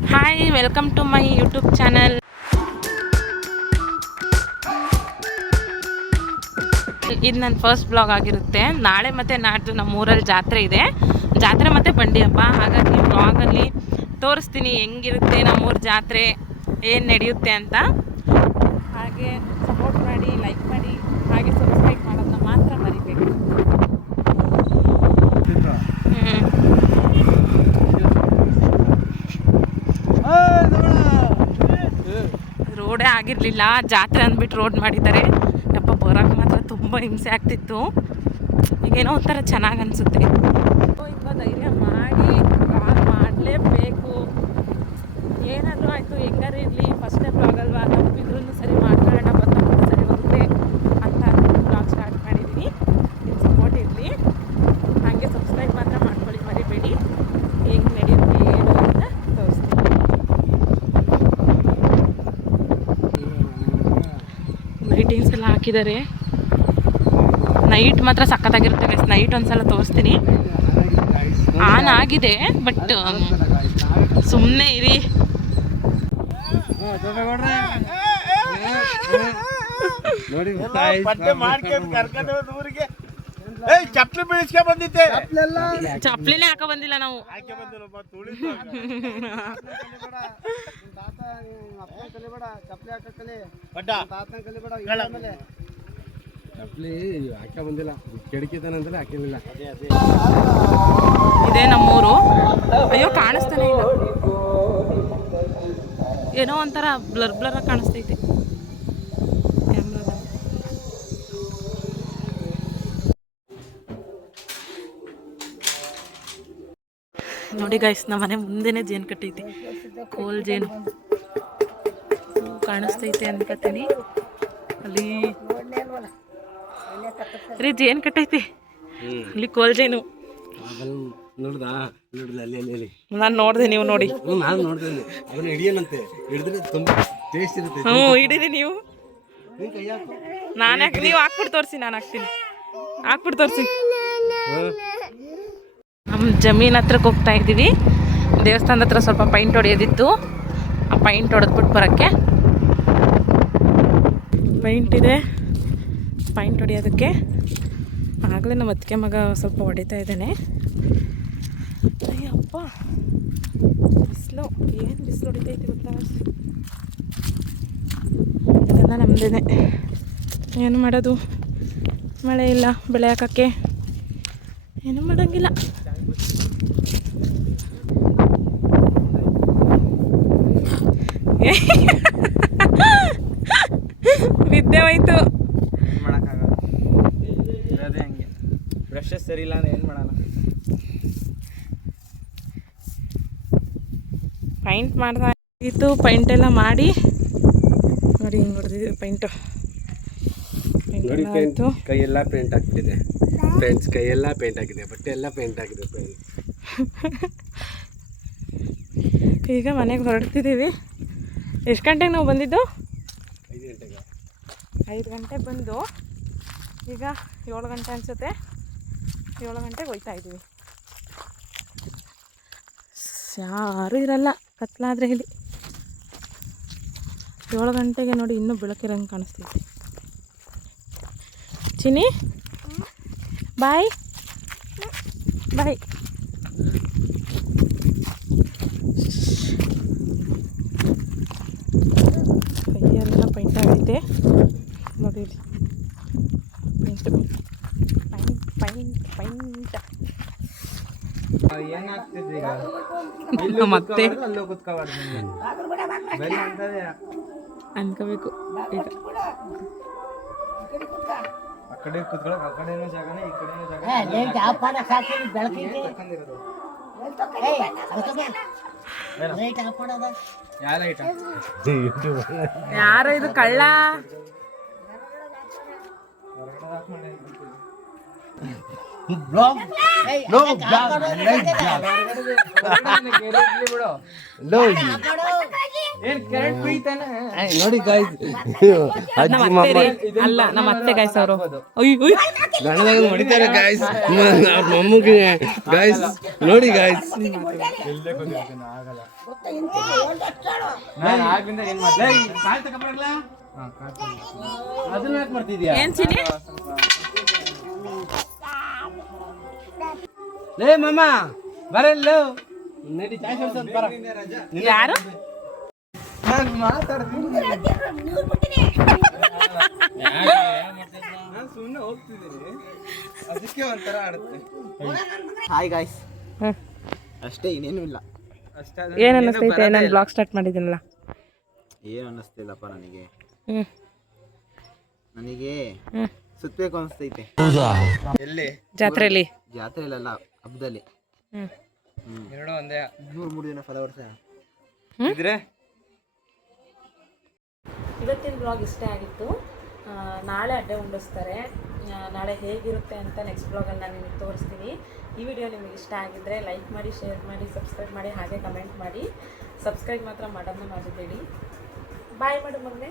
Hi, welcome to my YouTube channel. ಇದು ನನ್ನ first blog ಆಗಿರುತ್ತೆ. ನಾಳೆ ಮತ್ತು ನಾಡ್ದು ನಮ್ಮೂರಲ್ಲಿ ಜಾತ್ರೆ ಇದೆ. ಜಾತ್ರೆ ಮತ್ತು ಬಂಡಿ ಹಬ್ಬ. ಹಾಗಾಗಿ ಬ್ಲಾಗಲ್ಲಿ ತೋರಿಸ್ತೀನಿ ಹೆಂಗಿರುತ್ತೆ ನಮ್ಮೂರ ಜಾತ್ರೆ, ಏನು ನಡೆಯುತ್ತೆ ಅಂತ. ಹಾಗೆ ಸಪೋರ್ಟ್ ಮಾಡಿ, ಲೈಕ್ ಮಾಡಿ, ಹಾಗೆ ಸಬ್ಸ್ಕ್ರೈಬ್ ಮಾಡೋದನ್ನ ಮಾತ್ರ ಮರಿಬೇಡಿ. ರೋಡೇ ಆಗಿರಲಿಲ್ಲ, ಜಾತ್ರೆ ಅಂದ್ಬಿಟ್ಟು ರೋಡ್ ಮಾಡಿದ್ದಾರೆ. ಯಪ್ಪ, ಬರೋಕ್ಕೆ ಮಾತ್ರ ತುಂಬ ಹಿಂಸೆ ಆಗ್ತಿತ್ತು. ಈಗೇನೋ ಒಂಥರ ಚೆನ್ನಾಗಿ ಅನಿಸುತ್ತೆ. ಈಗ ಧೈರ್ಯ ಮಾಡಿ ಮಾಡಲೇಬೇಕು. ಏನಾದರೂ ಆಯಿತು, ಹೆಂಗಾರು ಇರಲಿ, ಫಸ್ಟೇ ಬ್ಲಾಗ್ ಅಲ್ವಾ, ತಪ್ಪಿದ್ರೂ ಸರಿ ಮಾಡ್ಕೊಳ್ಳೋಣ, ಬಂದು ಸರಿ ಹೋಗುತ್ತೆ ಅಂತ ಬ್ಲಾಗ್ ಸ್ಟಾರ್ಟ್ ಮಾಡಿದ್ದೀನಿ. ನಿಮ್ಮ ಸಪೋರ್ಟ್ ಇರಲಿ. ಹಾಗೆ ಸಬ್ಸ್ಕ್ರೈಬ್ ಮಾತ್ರ ಮಾಡ್ಕೊಳ್ಳಿ, ಮರಿಬೇಡಿ. ಹೆಂಗೆ ನಡೆಯುತ್ತೆ ಏನು ಅಂತ ತೋರಿಸ್ತೀನಿ. ಲೈಟಿಂಗ್ಸ್ ಎಲ್ಲ ಹಾಕಿದ್ದಾರೆ. ನೈಟ್ ಮಾತ್ರ ಸಖತ್ತಾಗಿರುತ್ತೆ. ನೈಟ್ ಒಂದ್ಸಲ ತೋರಿಸ್ತೀನಿ. ಆನ್ ಆಗಿದೆ, ಬಟ್ ಸುಮ್ಮನೆ ಇರಿ. ಚಪ್ಲಿ ಬೀಳಿಸ್ಕೆ ಬಂದಿತ್ತೆ. ಚಪ್ಲಿನೇ ಹಾಕ ಬಂದಿಲ್ಲ ನಾವು. ಇದೇ ನಮ್ಮೂರು. ಅಯ್ಯೋ, ಕಾಣಿಸ್ತಾನೆ ಇಲ್ಲ. ಏನೋ ಒಂಥರ ಬ್ಲರ್ ಬ್ಲರ್ ಕಾಣಿಸ್ತೈತೆ ಕ್ಯಾಮ್ರಾದ. ನೋಡಿ ಗೈಸ್, ನಮ್ಮ ಮನೆ ಮುಂದೆನೇ ಜೇನು ಕಟ್ಟೈತಿ. ಕೋಲ್ ಜೇನು ಕಾಣಿಸ್ತೈತೆ ಅನ್ಕೋತೀನಿ. ಅಲ್ಲಿ ರೀ ಜೇನು ಕಟ್ಟೈತಿ, ಅಲ್ಲಿ ಕೋಲ್ ಜೇನು. ನಾನು ನೋಡಿದೆ, ನೀವು ನೋಡಿ. ಹ್ಞೂ, ಹಿಡೀರಿ ನೀವು. ನಾನು ಯಾಕೆ, ನೀವು ಹಾಕ್ಬಿಟ್ಟು ತೋರಿಸಿ, ನಾನು ಹಾಕ್ತೀನಿ. ಹಾಕ್ಬಿಟ್ಟು ತೋರಿಸಿ. ನಮ್ಮ ಜಮೀನ್ ಹತ್ರಕ್ಕೆ ಹೋಗ್ತಾ ಇದ್ದೀವಿ. ದೇವಸ್ಥಾನದ ಹತ್ರ ಸ್ವಲ್ಪ ಪೈಂಟ್ ಹೊಡೆಯೋದಿತ್ತು. ಆ ಪೈಂಟ್ ಹೊಡೆದ್ಬಿಟ್ಟು ಬರೋಕ್ಕೆ. ಪೈಂಟ್ ಇದೆ, ಪೈಂಟ್ ಹೊಡೆಯೋದಕ್ಕೆ. ಆಗಲೇ ನಮ್ಮ ಅತ್ತಿಗೆ ಮಗ ಸ್ವಲ್ಪ ಹೊಡಿತಾ ಇದ್ದಾನೆ. ಅಯ್ಯಪ್ಪ, ಬಿಸಿಲು, ಏನು ಬಿಸಿಲು ಹೊಡಿತೈತಿ ಗೊತ್ತಾ? ಇದೆಲ್ಲ ನಮ್ಮದೇನೆ. ಏನು ಮಾಡೋದು, ಮಳೆ ಇಲ್ಲ, ಬೆಳೆ ಹಾಕೋಕ್ಕೆ ಏನೂ ಮಾಡೋಂಗಿಲ್ಲ. ನಿದ್ದೆ ಹೋಯ್ತು. ಬ್ರಷಸ್ ಸರಿ ಇಲ್ಲ ಅಂದ್ರೆ ಏನು ಮಾಡೋಣ? ಪೈಂಟ್ ಮಾಡ್ತಾ ಇತ್ತು. ಪೈಂಟ್ ಎಲ್ಲ ಮಾಡಿ ನೋಡಿ, ಹಿಂಗೆ ಹೊಡೆದಿದ್ದೀವಿ ಪೈಂಟು. ಕೈಯೆಲ್ಲ ಪೇಂಟ್ ಹಾಕ್ಬಿಟ್ಟಿದೆ ಫ್ರೆಂಡ್ಸ್. ಕೈಯೆಲ್ಲ ಪೇಂಟ್ ಆಗಿದೆ, ಬಟ್ಟೆ ಎಲ್ಲ ಪೇಂಟ್ ಆಗಿದೆ. ಈಗ ಮನೆಗೆ ಹೊರಡ್ತಿದ್ದೀವಿ. ಎಷ್ಟು ಗಂಟೆಗೆ ನಾವು ಬಂದಿದ್ದು? 5 ಗಂಟೆಗೆ. 5 ಗಂಟೆಗೆ ಬಂದು ಈಗ 7 ಗಂಟೆ ಅನಿಸುತ್ತೆ. 7 ಗಂಟೆಗೆ ಹೋಗ್ತಾ ಇದ್ದೀವಿ. ಯಾರೂ ಇರಲ್ಲ ಕತ್ಲಾದರೆ ಇಲ್ಲಿ. 7 ಗಂಟೆಗೆ ನೋಡಿ, ಇನ್ನೂ ಬೆಳಕಿರಂಗೆ ಕಾಣಿಸ್ತೈತಿ. ಚಿನಿ, ಬಾಯ್ ಬಾಯ್. ಕೈಯೆಲ್ಲ ಪೈಂಟ್ ಆಗೈತೆ ನೋಡಿ ಇಲ್ಲಿ. Paint paint paint paint. ಮತ್ತೆ ಅನ್ಕೋಬೇಕು ಈಗ. ಆ ಕಡೆ ಕೂತ್ಕೊಳ್ಳೋಕೆ ಆ ಕಡೆನೂ ಜಾಗನೇ, ಈ ಕಡೆನೂ ಜಾಗ. ಯಾರು ಇದು ಕಳ್ಳ? ನೋಡಿ ಗಾಯ್ಸ್ ನಮ್ಮ ಅತ್ತೆ ರೀ. ಅಲ್ಲ ನಮ್ಮ ಅತ್ತೆ ಗಾಯ್ಸ್ ಅವರು ಗಣದಾಗ ಹೊಡಿತಾರೆ ಗಾಯ್ಸ್ ಮಮ್ಮಗೆ ಗಾಯ್ಸ್ ನೋಡಿ ಗಾಯ್ಸ್ ಏನ್ ಚಿನಿ ಲೇ ಮಮ್ಮ ಬರಲ್ಲ ನಡಿ ಚಾಯ್ ಕುಡ್ಸೋಣ ಬರ ಯಾರು ಸುಮ್ಮನೆ ಹೋಗ್ತಿದ್ದೀನಿ ಅದಕ್ಕೆ ಒಂಥರ ಆಡುತ್ತೆ ಹಾಯ್ ಗಾಯ್ಸ್ ಅಷ್ಟೇ ಇನ್ನೇನು ಇಲ್ಲ ಏನ್ ಅನ್ನಿಸ್ತೈತೆ ನಾನು ಬ್ಲಾಗ್ ಸ್ಟಾರ್ಟ್ ಮಾಡಿದ್ದೀನಲ್ಲ ಏನು ಅನ್ನಿಸ್ತಿಲ್ಲಪ್ಪ ನನಗೆ ಹ್ಮ್ ನನಗೆ ಸುತ್ತಬೇಕು ಅನಿಸ್ತೈತೆ ಎಲ್ಲಿ ಜಾತ್ರೆಯಲ್ಲಿ ಜಾತ್ರೆಯಲ್ಲ ಹಬ್ಬದಲ್ಲಿ ಹ್ಮ್ ಎರಡು ಒಂದೇ 3 ದಿನ ಫಲವರ್ಷ ಇದ್ರೆ ಇವತ್ತಿನ ಬ್ಲಾಗ್ ಇಷ್ಟೇ ಆಗಿತ್ತು. ನಾಳೆ ಅಡ್ಡೆ ಉಂಡಿಸ್ತಾರೆ. ನಾಳೆ ಹೇಗಿರುತ್ತೆ ಅಂತ ನೆಕ್ಸ್ಟ್ ಬ್ಲಾಗಲ್ಲಿ ನಾನು ನಿಮಗೆ ತೋರಿಸ್ತೀನಿ. ಈ ವಿಡಿಯೋ ನಿಮಗೆ ಇಷ್ಟ ಆಗಿದ್ದರೆ ಲೈಕ್ ಮಾಡಿ, ಶೇರ್ ಮಾಡಿ, ಸಬ್ಸ್ಕ್ರೈಬ್ ಮಾಡಿ, ಹಾಗೆ ಕಮೆಂಟ್ ಮಾಡಿ. ಸಬ್ಸ್ಕ್ರೈಬ್ ಮಾತ್ರ ಮಾಡೋದನ್ನ ಮಾಡಬೇಡಿ. ಬಾಯ್ ಮಾಡು ಮಗನೇ.